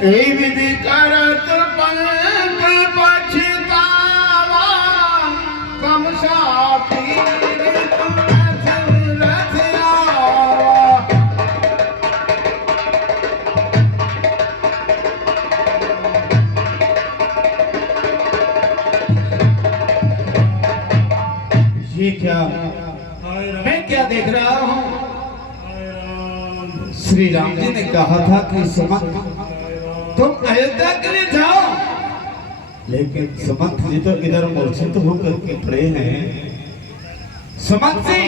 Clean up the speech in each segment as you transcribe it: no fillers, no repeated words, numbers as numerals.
ए विधि करत पंक पछतावा कम साथी रथ आवा। ये क्या मैं क्या देख रहा हूँ? श्री राम जी ने कहा था कि सुमंत तुम अयोध्या के लिए जाओ, लेकिन सुमंत जी तो इधर मूर्छित होकर के पड़े हैं। सुमंत जी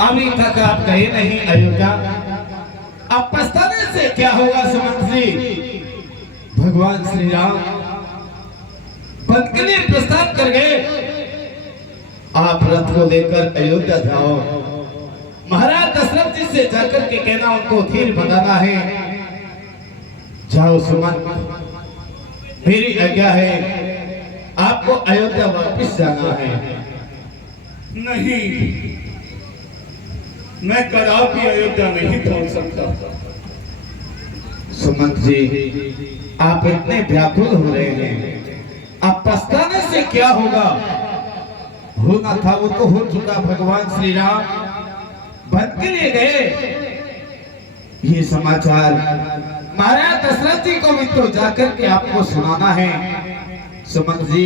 अभी तक आप गए नहीं अयोध्या, अब पछताने से क्या होगा? सुमंत जी भगवान श्री राम पद के लिए प्रस्थान कर गए, आप रथ को लेकर अयोध्या जाओ। महाराज दशरथ जी से जाकर के कहना उनको धीर बनाना है। जाओ सुमंत, मेरी आज्ञा है, आपको अयोध्या वापस जाना है। नहीं, मैं कदापि अयोध्या नहीं पहुंच सकता। सुमंत जी आप इतने व्याकुल हो रहे हैं, अब पछताने से क्या होगा? होना था वो तो हो चुका। भगवान श्री राम वन के लिए गए, ये समाचार महाराज दशरथ जी को भी तो जाकर के आपको सुनाना है। सुमंत जी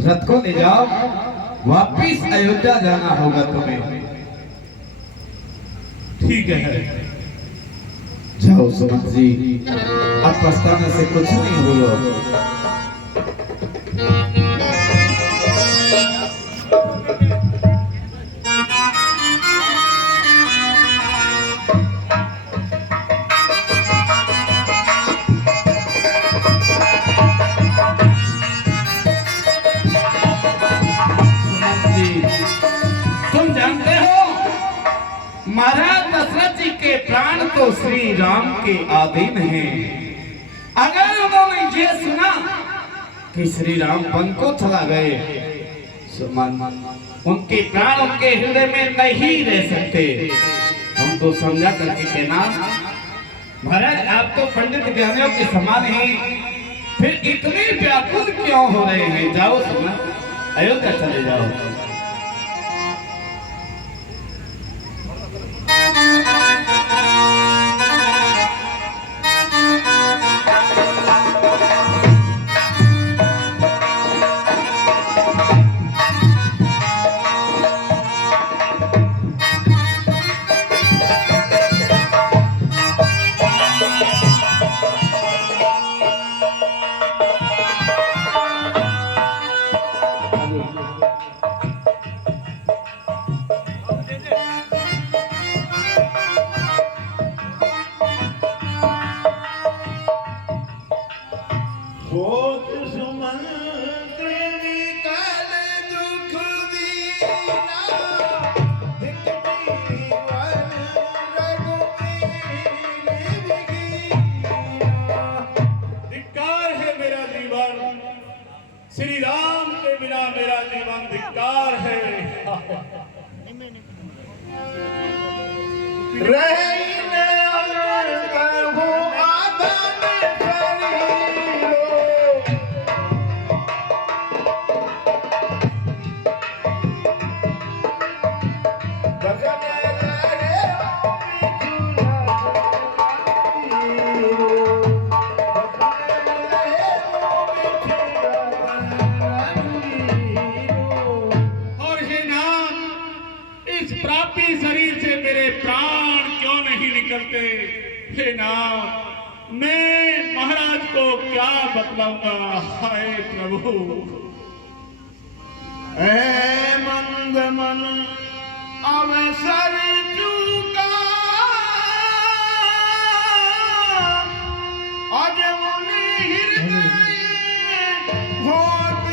रथ को ले जाओ, वापिस अयोध्या जाना होगा तुम्हें। ठीक है, जाओ सुमंत जी, अब पछताने से कुछ नहीं होगा। महाराज दशरथ जी के प्राण तो श्री राम के अधीन हैं। अगर उन्होंने ये सुना कि श्री राम वन को चला गए, उनके प्राण उनके हृदय में नहीं रह सकते। हमको समझा करके कहना, महाराज आप तो पंडित ज्ञानियों के समान हैं, फिर इतने व्याकुल क्यों हो रहे हैं? जाओ सुना, अयोध्या चले जाओ। श्री राम के बिना मेरा जीवन धिक्कार है। शरीर से मेरे प्राण क्यों नहीं निकलते? हे नाथ, मैं महाराज को क्या बतलाऊंगा? हाय प्रभु। ऐ मंद मन अवसर चूका, आज मुनि हृदय होत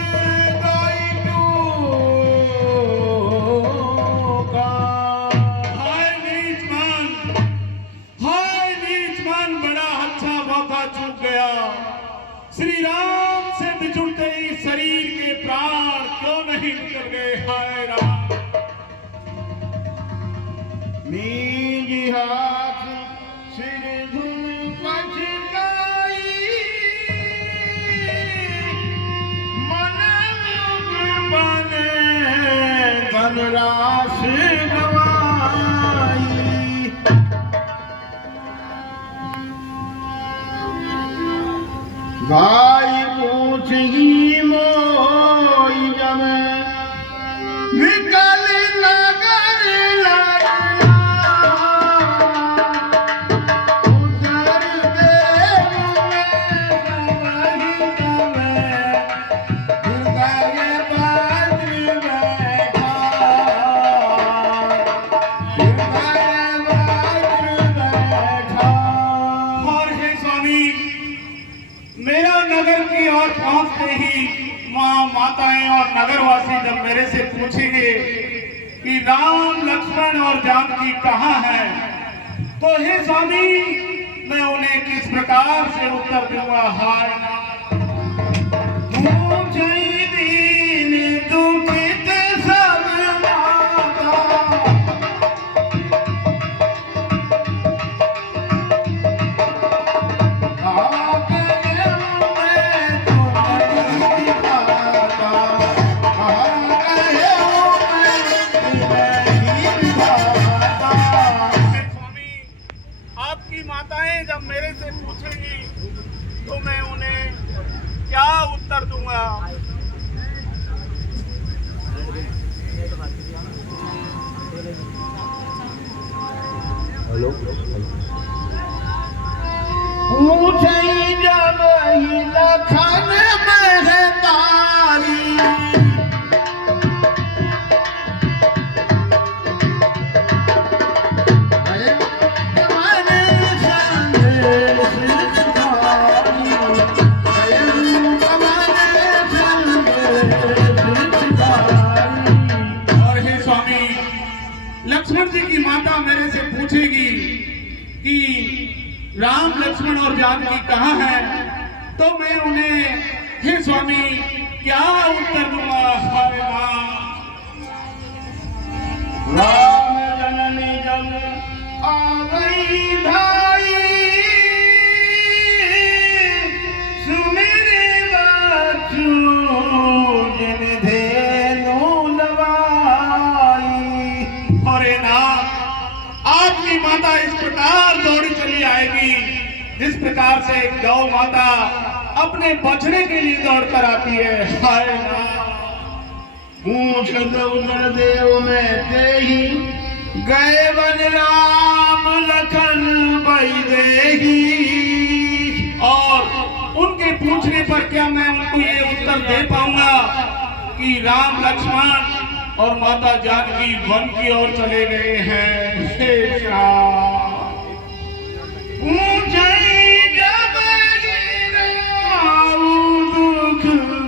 गई चूका। हाय नीच मन, बड़ा अच्छा मौका चूक गया। श्री राम से बिछुड़ते ही शरीर के प्राण क्यों नहीं निकल गए? हाय राम। नीज हाथ सिर धुन पछताई मन मुख बने धनराश गवाई गाय पूछगी मोई जब निकल नगर लगना उधर देव में वही में दुर्गा बाज बैठा दुर्गा बाज बैठा। और हे स्वामी, मेरा नगर की ओर पहुंचते ही माँ माताएं और नगरवासी जब मेरे से पूछेंगे कि राम लक्ष्मण और जानकी कहाँ है, तो हे स्वामी मैं उन्हें किस प्रकार से उत्तर दूंगा। हाय मुझे दीन दुखित सब माता आपकी माताएं जब मेरे से पूछेंगी तो मैं उन्हें क्या उत्तर दूंगा। मुझे जब ही लखन महतारी और हे स्वामी, लक्ष्मण जी की माता मेरे से पूछेगी कि राम लक्ष्मण और जानकी कहाँ है, तो मैं उन्हें हे स्वामी क्या उत्तर दूंगा। हाय राम जननी जब आ गई भाई सुमिरे बच्चू जिन धेनु लवाई। अरे नाथ, आपकी माता इस प्रकार दौड़ी चली आएगी जिस प्रकार से गौ माता अपने बछड़े के लिए दौड़ कर आती है। हाय नाथ, पूछ उधर देव में ते ही गए बन राम लखन बैदेही। और उनके पूछने पर क्या मैं उनको ये उत्तर दे पाऊंगा कि राम लक्ष्मण और माता जानकी वन की ओर चले गए हैं। हे राम, पूछे जब गिराऊ दुख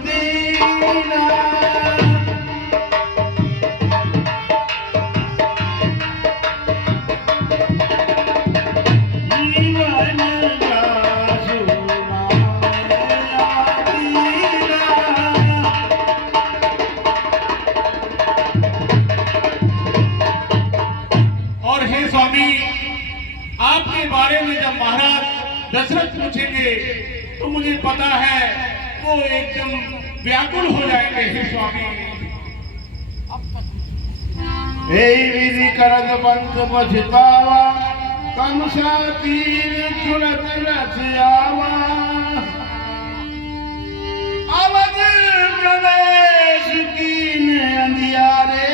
देना जीवन का सुना दीना। और हे स्वामी, आपके बारे में जब महाराज दशरथ पूछेंगे तो मुझे पता है वो एकदम व्याकुल हो जाएंगे। हे स्वामी, विधि करत पंथ पछतावा कंसा तीर तुरत रथ आवा। अवध प्रवेश कीन अंधियारे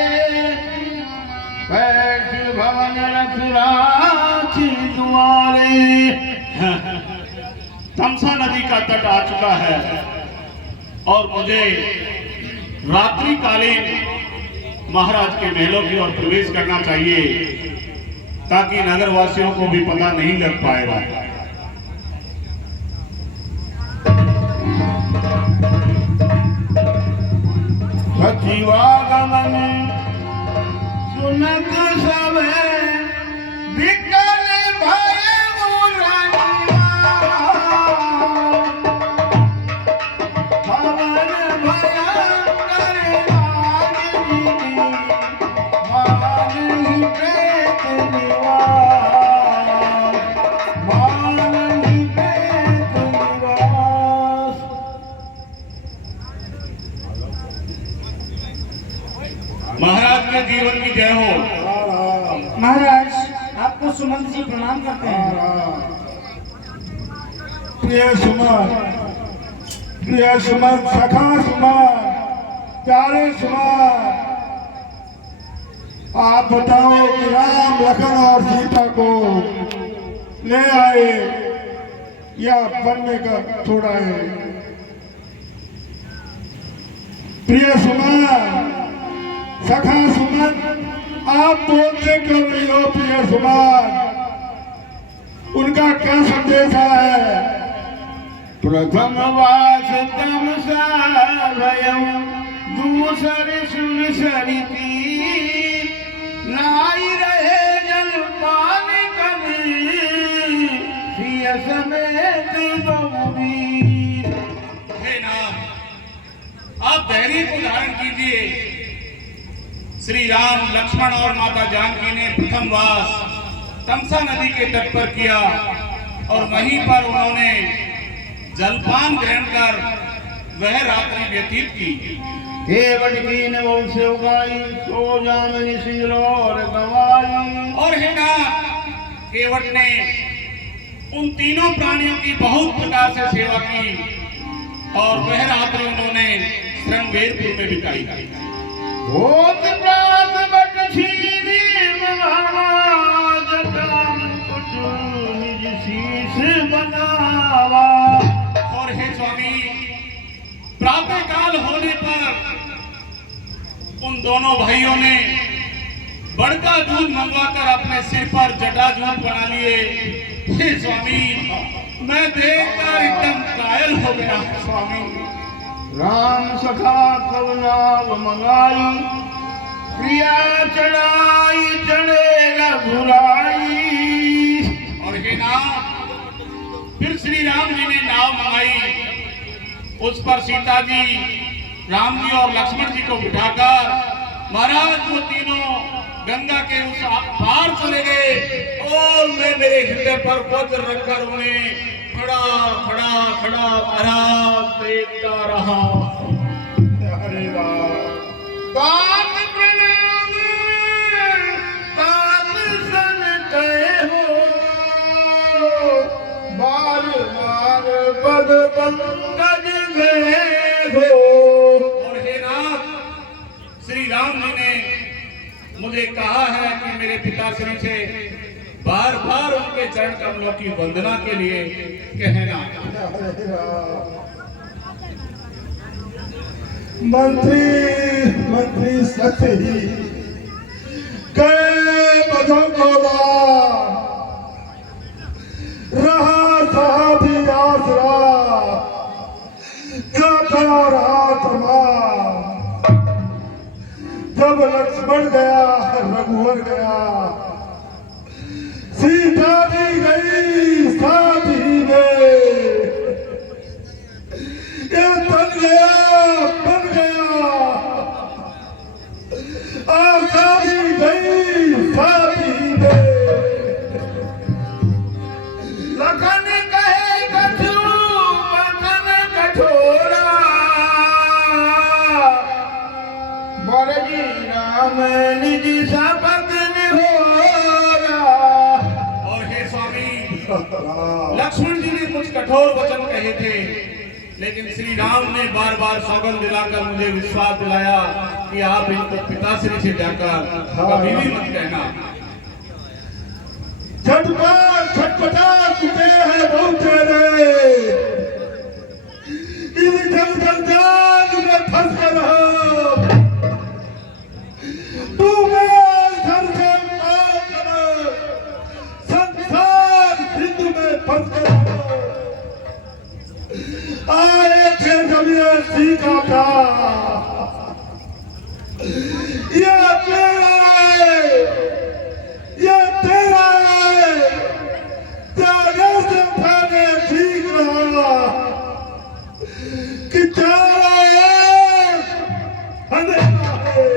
बैठ भवन रथ राखी दुआरे। तमसा नदी का तट आ चुका है और मुझे रात्रिकालीन महाराज के महलों की ओर प्रवेश करना चाहिए ताकि नगरवासियों को भी पता नहीं लग पाएगा। सचिवागमन सुनत सब विकल भय मुरनिया। भवन भयंकर नागिनी, मानहि प्रेत आपको सुमंत जी प्रणाम करते हैं। प्रिय सुमन, प्रिय सुमन, सखा सुमन, प्यारे सुमन, आप बताओ कि राम लखन और सीता को ले आए या बनने का छोड़ा है? प्रिय सुमन, सखा सुमन, आप बोलते क्यों नहीं हो? प्रिय सुमन, उनका क्या संदेशा है? प्रथम वास तम भयम दूसर सुन सरिती लाई रहे जल पान कभी सिय समेत बहुवीर। हे नाम, आप धैर्य को धारण कीजिए। श्री राम, लक्ष्मण और माता जानकी ने प्रथम वास तमसा नदी के तट पर किया और वहीं पर उन्होंने जलपान ग्रहण कर वह रात्रि व्यतीत की। केवट कीन बहु से उगाई सो जामनि सिंदूर गवाई। और हे नाथ, केवट ने उन तीनों प्राणियों की बहुत प्रकार से सेवा की और वह रात्रि उन्होंने श्रृंगेरपुर में बिताई। भूत प्रात बट छीनी महाराज काम कुटु निज शीश बनावा। और हे स्वामी, प्रातः काल होने पर उन दोनों भाइयों ने बड़का दूध मंगवाकर अपने सिर पर जटाजूट बना लिए। हे स्वामी, मैं देखकर एकदम कायल हो गया। स्वामी, राम सखा कवनाव मंगाई प्रिया चढ़ाई चढ़ेगा घुराई। और हे नाथ, फिर श्री राम जी ने नाव मंगाई, उस पर सीता जी, राम जी और लक्ष्मण जी को बिठाकर महाराज वो तीनों गंगा के उस पार चले गए और मैं मेरे हृदय पर वज्र रखकर उन्हें खड़ा खड़ा खड़ा महाराज देखता रहा। अरे बात प्रणाम बात सन कहे हो बार बार पद पंकज गए हो। और हे नाथ, श्री राम जी ने मुझे कहा है कि मेरे पिताश्री से बार बार उनके चरण कमलों की वंदना के लिए कहना। मंत्री मंत्री सत्य ही कई बधों को रहा साथी आसरा जाता रहा तमाम। जब लक्ष्मण गया रघुवर गया सीता भी गई साथ ही में। ये बन गया आशा भी गई साथ ही में। लखन कहे कछु बचन कठोरा बरजी राम निज शपथ निहोरा। और हे स्वामी, लक्ष्मण जी ने कुछ कठोर वचन कहे थे, लेकिन श्री राम ने बार बार सौगंध दिलाकर मुझे विश्वास दिलाया कि आप इनको पिताश्री से जाकर कभी भी मत कहना। छटपटा कुटे हैं बहुत तेरे इस जंजाल में फंस कर हो। तू मेरे घर से मार संसार सिंधु में फंस कर हो। आए थे जब ये सीता का ये तेरा है, ये तेरा है। जाने से पहले ठीक रहा कि चारा अंधेरा है।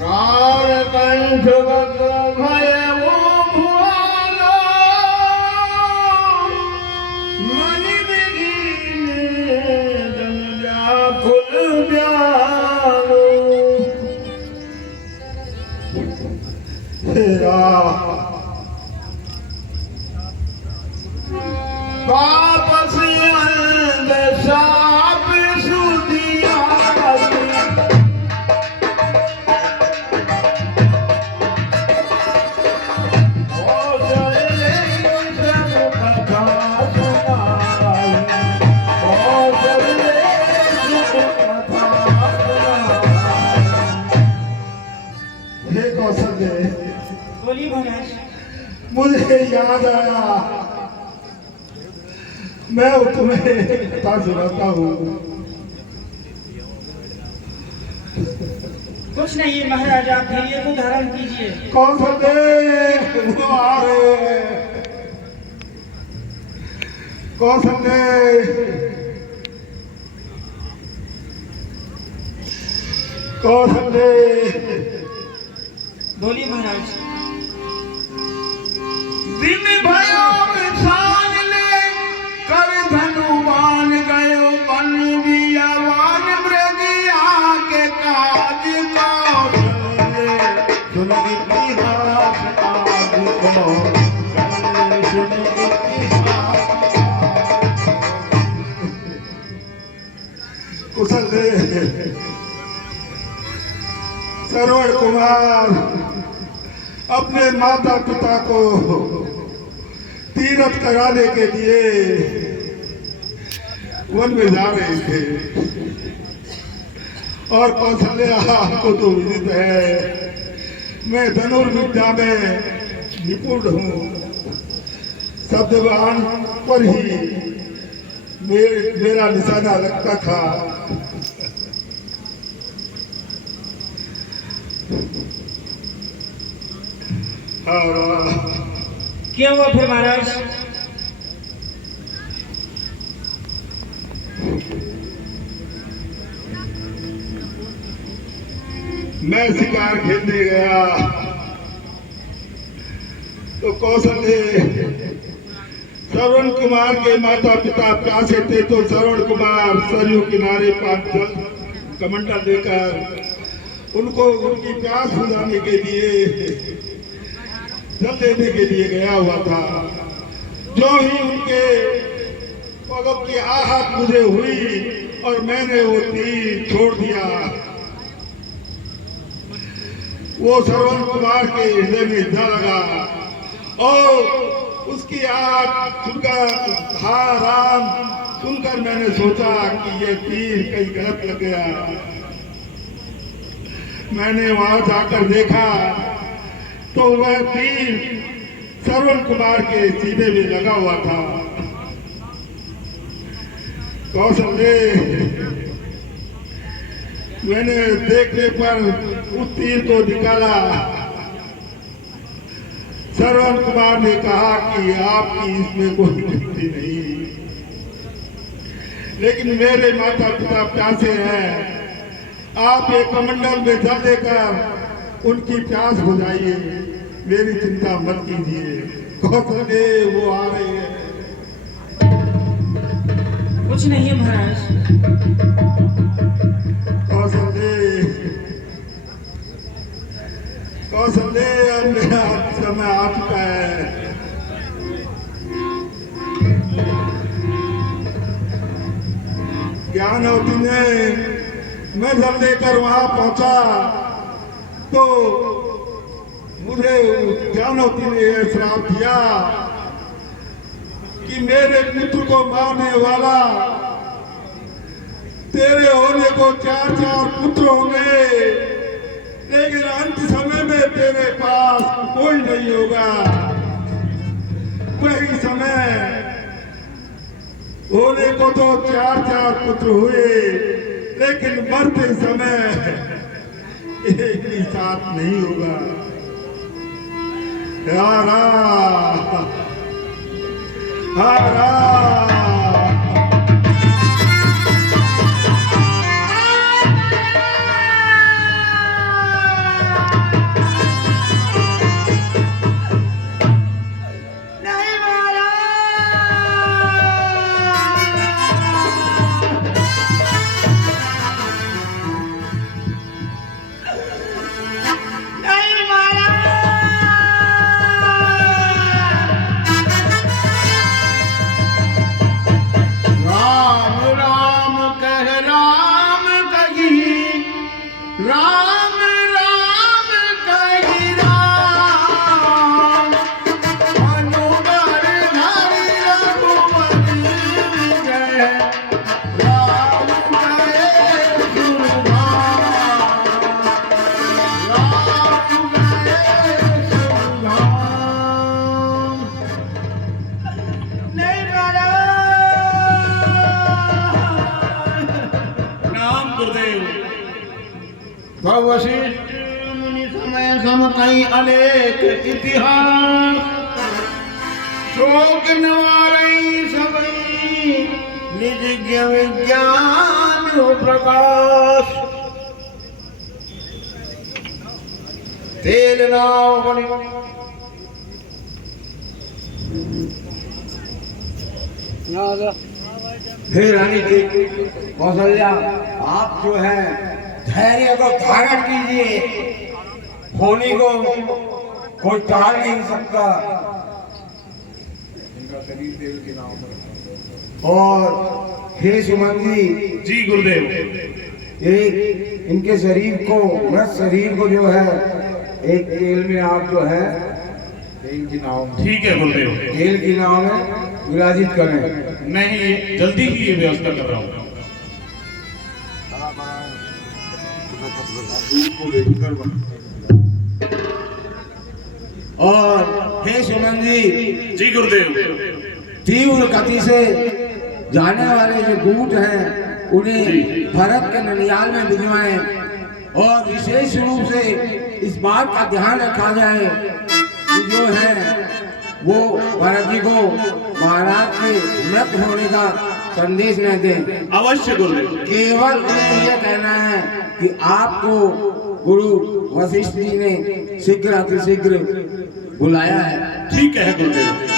राम कंठ बद भय वो भुआलो मन बिघिन जन व्याकुल ब्यालो। हे राम वापस साप सुदिया हे कौशल्य बोलिए महाराज। मुझे याद आया मैं तुम्हें बता सुनाता हूँ। कुछ नहीं महाराज, आप धैर्य को धारण कीजिए। कौशल्य वो आ रहे हैं। कौशल्य कौशल्य बोलिए महाराज। दिन भयो विशाल ले कर धनुमान गयो बन बियावान मृगिया के काज कौशल्य सुन इतिहास आज कौशल्य सुन इतिहास। कौशल्य श्रवण कुमार अपने माता पिता को तीर्थ कराने के लिए वन में जा रहे थे और कौशल्य आपको तो विदित है मैं धनुर्विद्या में निपुण हूँ। शब्दवान पर ही मेरा निशाना लगता था। क्या हुआ फिर महाराज? मैं शिकार खेलने गया तो कौशल्य श्रवण कुमार के माता पिता प्यासे थे तो श्रवण कुमार सरयू किनारे पर जल कमंडल लेकर उनको उनकी प्यास बुझाने के लिए जल देने के लिए गया हुआ था। जो ही उनके पगों की आहट मुझे हुई और मैंने वो तीर छोड़ दिया, वो श्रवण कुमार के हृदय में जा लगा और उसकी आहट सुनकर, हा राम सुनकर मैंने सोचा कि ये तीर कहीं गलत लग गया। मैंने वहां जाकर देखा तो वह तीर श्रवण कुमार के सीने में लगा हुआ था। कौशल्य मैंने देखने पर उस तीर को निकाला। श्रवण कुमार ने कहा कि आपकी इसमें कोई गलती नहीं, लेकिन मेरे माता पिता प्यासे हैं, आप एक कमंडल में जल देकर उनकी प्यास बुझाइए, मेरी चिंता मत कीजिए। कौशल्य वो आ रहे हैं। कुछ नहीं है महाराज। कौशल्य अब मेरा समय आ चुका है। ज्ञानवती ने मैं जल लेकर वहां पहुंचा तो मुझे ज्ञानवती ने यह श्राप दिया कि मेरे पुत्र को मारने वाला तेरे होने को 4 पुत्र होंगे, लेकिन अंत समय में तेरे पास कोई नहीं होगा। वही समय होने को तो 4 पुत्र हुए, लेकिन मरते समय एक ही साथ नहीं होगा। हारा हारा नाम कई अनेक इतिहास शोक निवारई सबई निज विज्ञान प्रकाश तेल नाव बनी हे रानी जी कौशल्या, आप जो है धैर्य को धारण कीजिए, होली को कोई टाल नहीं सकता। और हे सुमन जी गुरुदेव। एक इनके शरीर को, मृत शरीर को जो है एक तेल में आप जो है तेल की नाव में, ठीक है गुरुदेव, तेल की नाव में विराजित करें। मैं ही जल्दी ही ये व्यवस्था कर रहा हूँ। और हे सुमन जी गुरुदेव। तीव्र गति से जाने वाले जो दूत हैं उन्हें भरत के ननियाल में भिजवाएं और विशेष रूप से इस बात का ध्यान रखा जाए कि जो है वो भरत जी को महाराज के मृत होने का संदेश न दें। अवश्य गुरुदेव। केवल उन्हें यह कहना है कि आपको गुरु वशिष्ठ जी ने शीघ्र अतिशीघ्र बुलाया है। ठीक है गुरुदेव।